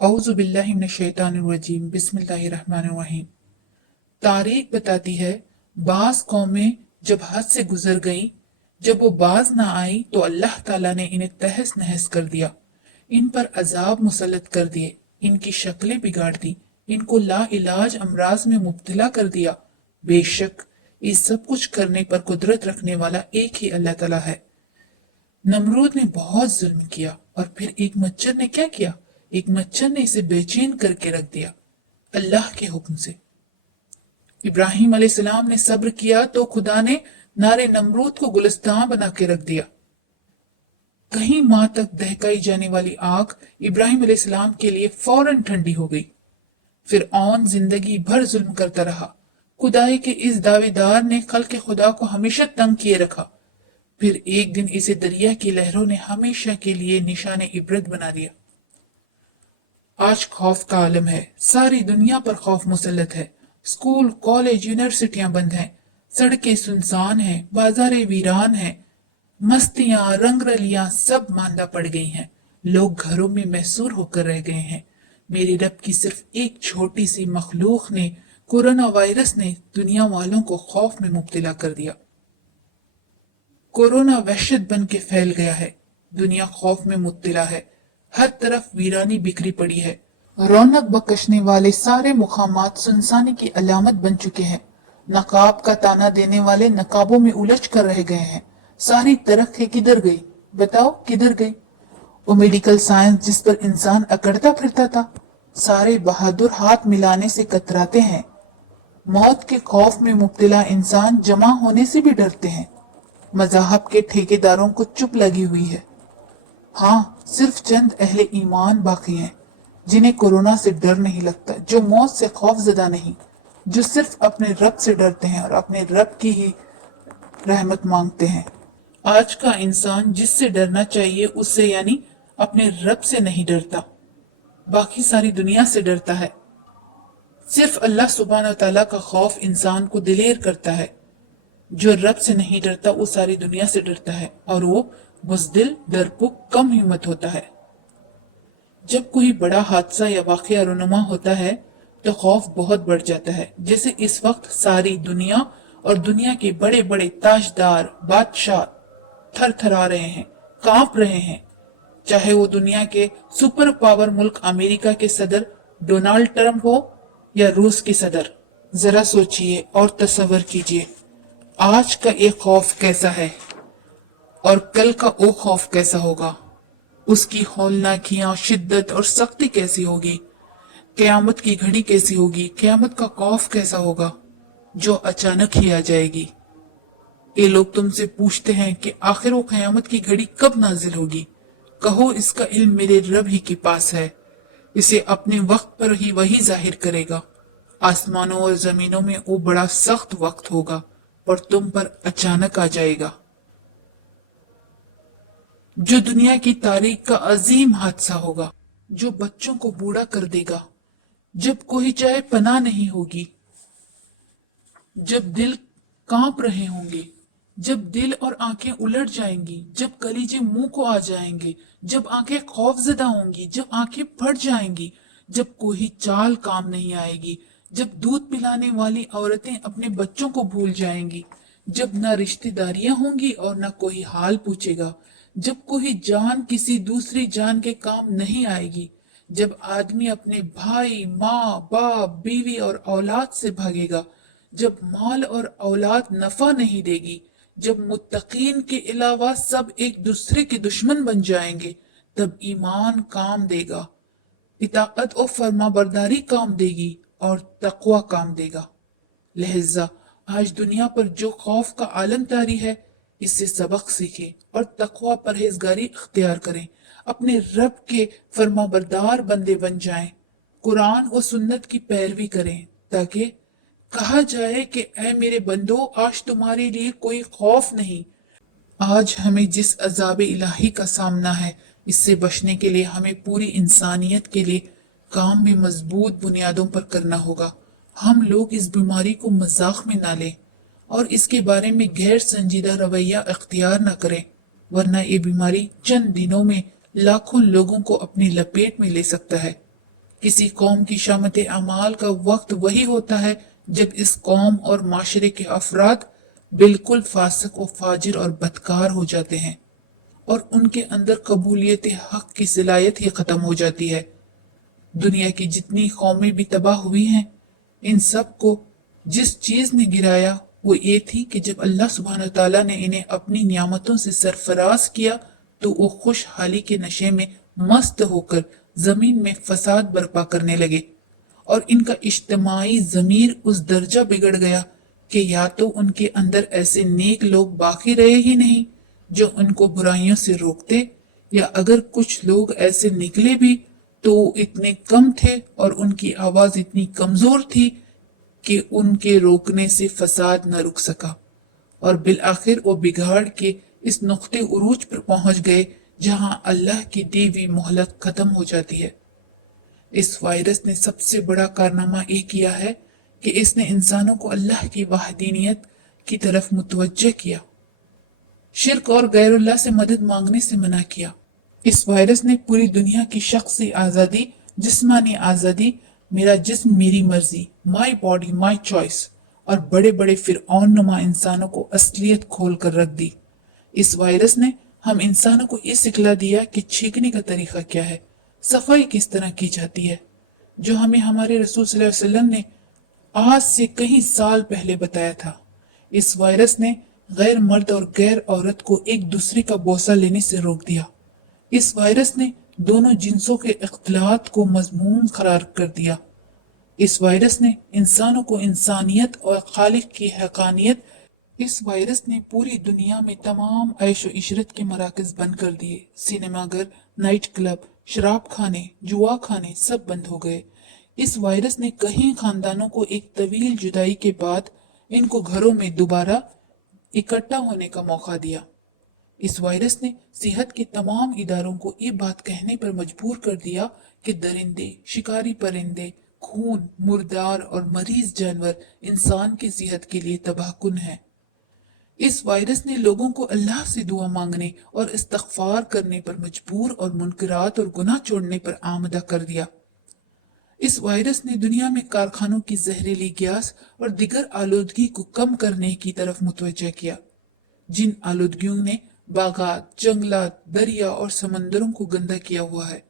औज़ु बिल्लाहि मिनश शैतानिर रजीम बिस्मिल्लाहिर रहमानिर रहीम। तारीख बताती है, बाज कौमें जब हद से गुजर गईं, जब वो बाज ना आई तो अल्लाह ताला ने इन्हें तहस नहस कर दिया, इन पर अजाब मुसल्लत कर दिए, इनकी शक्लें बिगाड़ दी, इनको ला इलाज अमराज में मुब्तला कर दिया। बेशक इस सब कुछ करने पर कुदरत रखने वाला एक ही अल्लाह ताला है। नमरूद ने बहुत जुल्म किया और फिर एक मच्छर ने क्या किया? एक मच्छर ने इसे बेचैन करके रख दिया अल्लाह के हुक्म से। इब्राहिम अलैहिस्सलाम ने सब्र किया तो खुदा ने नारे नमरूद को गुलिस्तान बना के रख दिया। कहीं माह तक दहकाई जाने वाली आग इब्राहिम अलैहिस्सलाम के लिए फौरन ठंडी हो गई। फिर औन जिंदगी भर जुल्म करता रहा। खुदाई के इस दावेदार ने खल्क़े खुदा को हमेशा तंग किए रखा। फिर एक दिन इसे दरिया की लहरों ने हमेशा के लिए निशाने इबरत बना दिया। आज खौफ का आलम है, सारी दुनिया पर खौफ मुसल्लत है। स्कूल, कॉलेज, यूनिवर्सिटियां बंद हैं, सड़कें सुनसान हैं, बाजारें वीरान हैं, मस्तियां, रंगरलियां सब मांदा पड़ गई हैं। लोग घरों में महसूर होकर रह गए हैं। मेरे रब की सिर्फ एक छोटी सी मखलूक ने, कोरोना वायरस ने दुनिया वालों को खौफ में मुब्तला कर दिया। कोरोना वहशत बन के फैल गया है। दुनिया खौफ में मुब्तला है। हर तरफ वीरानी बिखरी पड़ी है। रौनक बकशने वाले सारे मुकामात सुनसानी की अलामत बन चुके हैं। नकाब का ताना देने वाले नकाबों में उलझ कर रह गए हैं। सारी तरक्की किधर गई? बताओ किधर गई? वो मेडिकल साइंस जिस पर इंसान अकड़ता फिरता था, सारे बहादुर हाथ मिलाने से कतराते हैं। मौत के खौफ में मुब्तला इंसान जमा होने से भी डरते हैं। मज़ाहब के ठेकेदारों को चुप लगी हुई है। हाँ, सिर्फ चंद अहले ईमान बाकी हैं जिन्हें कोरोना से डर नहीं लगता, जो मौत से खौफजदा नहीं, जो सिर्फ अपने रब से डरते हैं और अपने रब की ही रहमत मांगते हैं। आज का इंसान जिससे डरना चाहिए उससे यानी अपने रब से नहीं डरता, बाकी सारी दुनिया से डरता है। सिर्फ अल्लाह सुब्हानहू तआला का खौफ इंसान को दिलेर करता है। जो रब से नहीं डरता वो सारी दुनिया से डरता है और वो बुज़दिल, डरपोक, कम हिम्मत होता है। जब कोई बड़ा हादसा या वाक़या रुनुमा होता है तो खौफ बहुत बढ़ जाता है। जैसे इस वक्त सारी दुनिया और दुनिया के बड़े बड़े ताजदार, बादशाह थर थरा रहे हैं, कांप रहे हैं। चाहे वो दुनिया के सुपर पावर मुल्क अमेरिका के सदर डोनाल्ड ट्रंप हो या रूस के सदर। जरा सोचिए और तसव्वुर कीजिए, आज का ये खौफ कैसा है और कल का वो खौफ कैसा होगा। उसकी हौलनाकियां, शिद्दत और सख्ती कैसी होगी। क़यामत की घड़ी कैसी होगी। क़यामत का खौफ कैसा होगा जो अचानक ही आ जाएगी। ये लोग तुमसे पूछते हैं कि आखिर वो क़यामत की घड़ी कब नाजिल होगी। कहो, इसका इल्म मेरे रब ही के पास है, इसे अपने वक्त पर ही वही जाहिर करेगा। आसमानों और जमीनों में वो बड़ा सख्त वक्त होगा और तुम पर अचानक आ जाएगा, जो दुनिया की तारीख का अजीम हादसा होगा, जो बच्चों को बूढ़ा कर देगा। जब कोई चाहे पनाह नहीं होगी, जब दिल कांप रहे होंगे, जब दिल और आंखें उलट जाएंगी, जब कलीजे मुंह को आ जाएंगे, जब आंखें खौफजदा होंगी, जब आंखें फट जाएंगी, जब कोई चाल काम नहीं आएगी, जब दूध पिलाने वाली औरतें अपने बच्चों को भूल जाएंगी, जब ना रिश्तेदारियां होंगी और ना कोई हाल पूछेगा, जब कोई जान किसी दूसरी जान के काम नहीं आएगी, जब आदमी अपने भाई, माँ, बाप, बीवी और औलाद से भागेगा, जब माल और औलाद नफा नहीं देगी, जब मुत्तकीन के अलावा सब एक दूसरे के दुश्मन बन जाएंगे, तब ईमान काम देगा, इताअत और फरमाबरदारी काम देगी और तकवा काम देगा। लिहाजा आज दुनिया पर जो खौफ का आलम तारी है, इससे सबक सीखें और तकवा परहेजगारी इख्तियार करें। अपने रब के फरमाबरदार बंदे बन जाएं, कुरान और सुन्नत की पैरवी करें, ताकि कहा जाए कि ऐ मेरे बंदो, आज तुम्हारे लिए कोई खौफ नहीं। आज हमें जिस अजाब इलाही का सामना है, इससे बचने के लिए हमें पूरी इंसानियत के लिए काम भी मजबूत बुनियादों पर करना होगा। हम लोग इस बीमारी को मजाक में ना लें और इसके बारे में गैर संजीदा रवैया अख्तियार न करें, वरना ये बीमारी चंद दिनों में लाखों लोगों को अपनी लपेट में ले सकता है। किसी कौम की शामत अमाल का वक्त वही होता है जब इस कौम और माशरे के अफराद बिल्कुल फासिक और फाजिर और बदकार हो जाते हैं और उनके अंदर कबूलियत हक की सलाहियत ही खत्म हो जाती है। दुनिया की जितनी कौमें भी तबाह हुई हैं, इन सब को जिस चीज ने गिराया वो ये थी कि जब अल्लाह सुब्हानहू तआला ने इन्हें अपनी नियामतों से सरफराज किया तो वो खुशहाली के नशे में मस्त होकर जमीन में फसाद बर्पा करने लगे और इनका इज्तिमाई जमीर उस दर्जा बिगड़ गया कि या तो उनके अंदर ऐसे नेक लोग बाकी रहे ही नहीं जो उनको बुराइयों से रोकते, या अगर कुछ लोग ऐसे निकले भी तो इतने कम थे और उनकी आवाज इतनी कमजोर थी कि उनके रोकने से फसाद न रुक सका और बिल आखिर वो बिगाड़ के इस नुक्ते उरूज पर पहुंच गए जहां अल्लाह की दी हुई मोहलत खत्म हो जाती है। इस वायरस ने सबसे बड़ा कारनामा ये किया है कि इसने इंसानों को अल्लाह की वाहदीनियत की तरफ मुतवज्जे किया, शिर्क और गैरुल्लाह से मदद मांगने से मना किया। इस वायरस ने पूरी दुनिया की शख्सी आज़ादी, जिस्मानी आज़ादी, मेरा जिस्म मेरी मर्जी, माई बॉडी माई चॉइस और बड़े बड़े फिरऔन नुमा इंसानों को असलियत खोल कर रख दी। इस वायरस ने हम इंसानों को ये सिखला दिया कि छींकने का तरीका क्या है, सफाई किस तरह की जाती है, जो हमें हमारे रसूल सल्लल्लाहु अलैहि वसल्लम ने आज से कई साल पहले बताया था। इस वायरस ने गैर मर्द और गैर औरत को एक दूसरे का बोसा लेने से रोक दिया। इस वायरस ने दोनों जिन्सों के इख्तिलात को मजमूम करार कर दिया। इस वायरस ने इंसानों को इंसानियत और खालिक की हकानियत, इस वायरस ने पूरी दुनिया में तमाम ऐशो इशरत के मराकज बंद कर दिए। सिनेमाघर, नाइट क्लब, शराब खाने, जुआ खाने सब बंद हो गए। इस वायरस ने कई खानदानों को एक तवील जुदाई के बाद इनको घरों में दोबारा इकट्ठा होने का मौका दिया। इस वायरस ने सेहत के तमाम इदारों को ये बात कहने पर मजबूर कर दिया कि दरिंदे, शिकारी परिंदे, खून, मुर्दार और मरीज जानवर इंसान की सेहत के लिए तबाहकुन है। इस वायरस ने लोगों को अल्लाह से दुआ मांगने और इस्तगफार करने पर मजबूर और मुनकरात और गुनाह छोड़ने पर आमदा कर दिया। इस वायरस ने दुनिया में कारखानों की जहरीली गैस और दिगर आलूदगी को कम करने की तरफ मुतवज्जा किया, जिन आलूदगियों ने बागात, जंगलात, दरिया और समंदरों को गंदा किया हुआ है।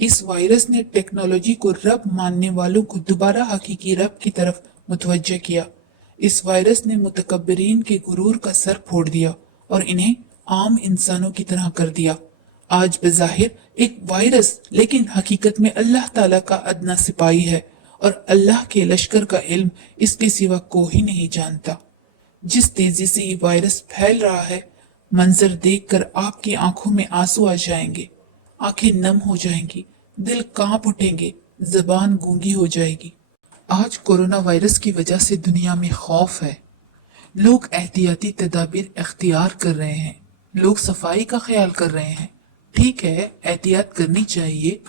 इस वायरस ने टेक्नोलॉजी को रब मानने वालों को दोबारा हकीकी रब की तरफ मुतवज्जा किया। इस वायरस ने मुतकब्बिरीन के गुरूर का सर फोड़ दिया और इन्हें आम इंसानों की तरह कर दिया। आज बज़ाहिर एक वायरस, लेकिन हकीकत में अल्लाह ताला का अदना सिपाही है और अल्लाह के लश्कर का इल्म इसके सिवा कोई नहीं जानता। जिस तेजी से ये वायरस फैल रहा है, मंजर देखकर आपकी आंखों में आंसू आ जाएंगे, आंखें नम हो जाएंगी, दिल कांप उठेंगे, जबान गूंगी हो जाएगी। आज कोरोना वायरस की वजह से दुनिया में खौफ है। लोग एहतियाती तदाबीर इख्तियार कर रहे हैं, लोग सफाई का ख्याल कर रहे हैं। ठीक है, एहतियात करनी चाहिए,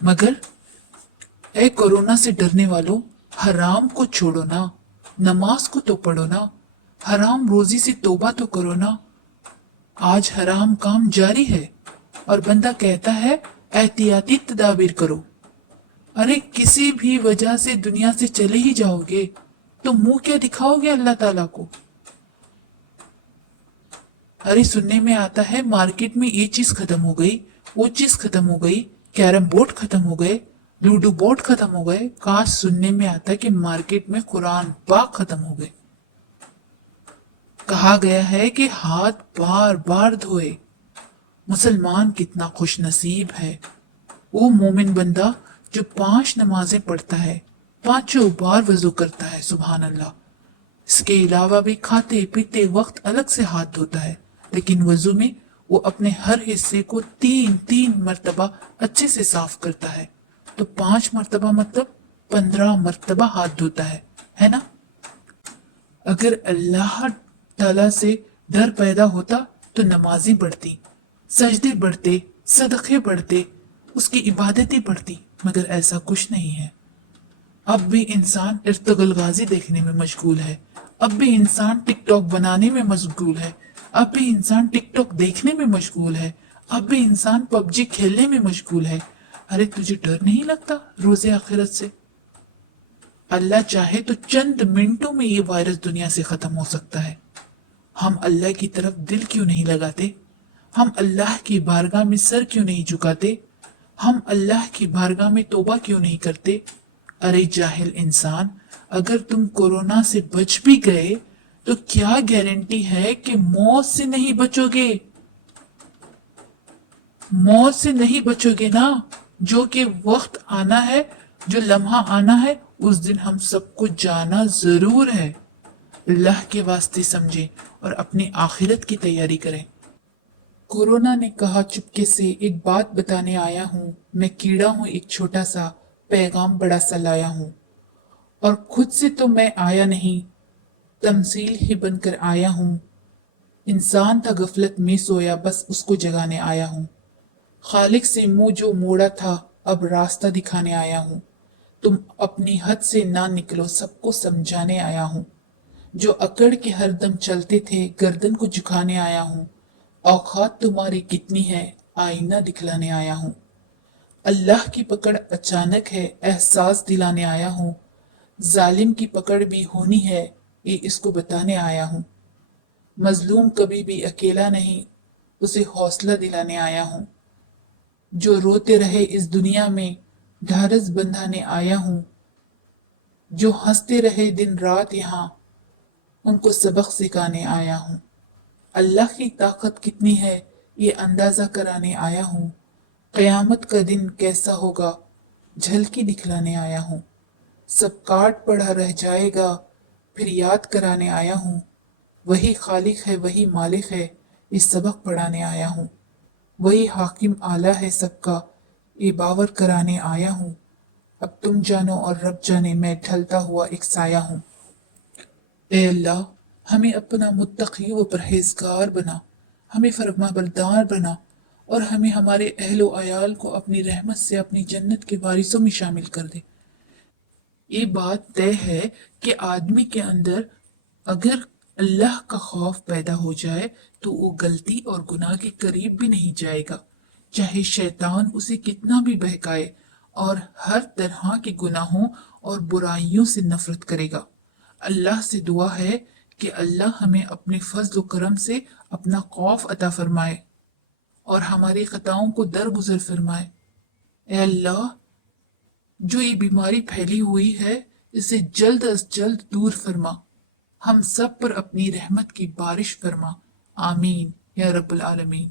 मगर ए कोरोना से डरने वालों, हराम को छोड़ो ना, नमाज को तो पढ़ो ना, हराम रोजी से तौबा तो करो ना। आज हराम काम जारी है और बंदा कहता है एहतियाती तदाबीर करो। अरे किसी भी वजह से दुनिया से चले ही जाओगे तो मुंह क्या दिखाओगे अल्लाह ताला को? अरे सुनने में आता है मार्केट में ये चीज खत्म हो गई, वो चीज खत्म हो गई, कैरम बोर्ड खत्म हो गए, लूडो बोर्ड खत्म हो गए। काश सुनने में आता है कि मार्केट में कुरान पाक खत्म हो गए। कहा गया है कि हाथ बार बार धोए। मुसलमान कितना खुश नसीब है, वो मोमिन बंदा जो 5 नमाजें पढ़ता है, 5 बार वजू करता है, सुभान अल्लाह। इसके अलावा भी खाते पीते वक्त अलग से हाथ धोता है, लेकिन वजू में वो अपने हर हिस्से को 3 मर्तबा अच्छे से साफ करता है। तो 5 मर्तबा मतलब 15 मर्तबा हाथ धोता है ना? अगर अल्लाह ताला से डर पैदा होता तो नमाजें बढ़ती, सजदे बढ़ते, सदक़े बढ़ते, उसकी इबादतें बढ़ती, मगर ऐसा कुछ नहीं है। अब भी इंसान इर्तगलगाजी देखने में मशगूल है, अब भी इंसान टिकटॉक बनाने में मशगूल है, अब भी इंसान टिकटॉक देखने में मशगूल है, अब भी इंसान पबजी खेलने में मशगूल है, अरे तुझे डर नहीं लगता रोजे आखिरत से? अल्लाह चाहे तो चंद मिनटों में ये वायरस दुनिया से खत्म हो सकता है। हम अल्लाह की तरफ दिल क्यों नहीं लगाते? हम अल्लाह की बारगाह में सर क्यों नहीं झुकाते? हम अल्लाह की बारगाह में तौबा क्यों नहीं करते? अरे जाहिल इंसान, अगर तुम कोरोना से बच भी गए तो क्या गारंटी है कि मौत से नहीं बचोगे? मौत से नहीं बचोगे ना? जो कि वक्त आना है, जो लम्हा आना है, उस दिन हम सबको जाना जरूर है। अल्लाह के वास्ते समझें और अपनी आखिरत की तैयारी करें। कोरोना ने कहा चुपके से, एक बात बताने आया हूँ। मैं कीड़ा हूँ एक छोटा सा, पैगाम बड़ा सा लाया हूँ। और खुद से तो मैं आया नहीं, तमसील ही बनकर आया हूँ। इंसान था गफलत में सोया, बस उसको जगाने आया हूँ। खालिक से मुंह जो मोड़ा था, अब रास्ता दिखाने आया हूँ। तुम अपनी हद से ना निकलो, सबको समझाने आया हूँ। जो अकड़ के हरदम चलते थे, गर्दन को झुकाने आया हूँ। औकात तुम्हारी कितनी है, आईना दिखलाने आया हूँ। अल्लाह की पकड़ अचानक है, एहसास दिलाने आया हूँ। जालिम की पकड़ भी होनी है, ये इसको बताने आया हूँ। मजलूम कभी भी अकेला नहीं, उसे हौसला दिलाने आया हूँ। जो रोते रहे इस दुनिया में, ढारस बंधाने आया हूँ। जो हंसते रहे दिन रात यहाँ, उनको सबक सिखाने आया हूँ। अल्लाह की ताकत कितनी है, ये अंदाजा कराने आया हूँ। कयामत का दिन कैसा होगा, झलकी दिखलाने आया हूँ। सब काट पड़ा रह जाएगा, फिर याद कराने आया हूँ। वही खालिक है, वही मालिक है, ये सबक पढ़ाने आया हूँ। वही हाकिम आला है सबका, ये बावर कराने आया हूँ। अब तुम जानो और रब जाने, मैं ढलता हुआ एक साया हूँ। ए अल्लाह, हमें अपना मुत्तकी व परहेजगार बना, हमें फरमाबरदार बना, और हमें हमारे अहलो अयाल को अपनी रहमत से अपनी जन्नत के वारिसों में शामिल कर दे। ये बात तय है कि आदमी के अंदर अगर अल्लाह का खौफ पैदा हो जाए तो वो गलती और गुनाह के करीब भी नहीं जाएगा, चाहे शैतान उसे कितना भी बहकाए, और हर तरह के गुनाहों और बुराइयों से नफरत करेगा। अल्लाह से दुआ है कि अल्लाह हमें अपने फजल करम से अपना खौफ अता फरमाए और हमारी खताओं को दरगुजर फरमाए। ए अल्लाह, जो ये बीमारी फैली हुई है, इसे जल्द अज जल्द दूर फरमा। हम सब पर अपनी रहमत की बारिश फरमा। आमीन या रब्बुल आलमीन।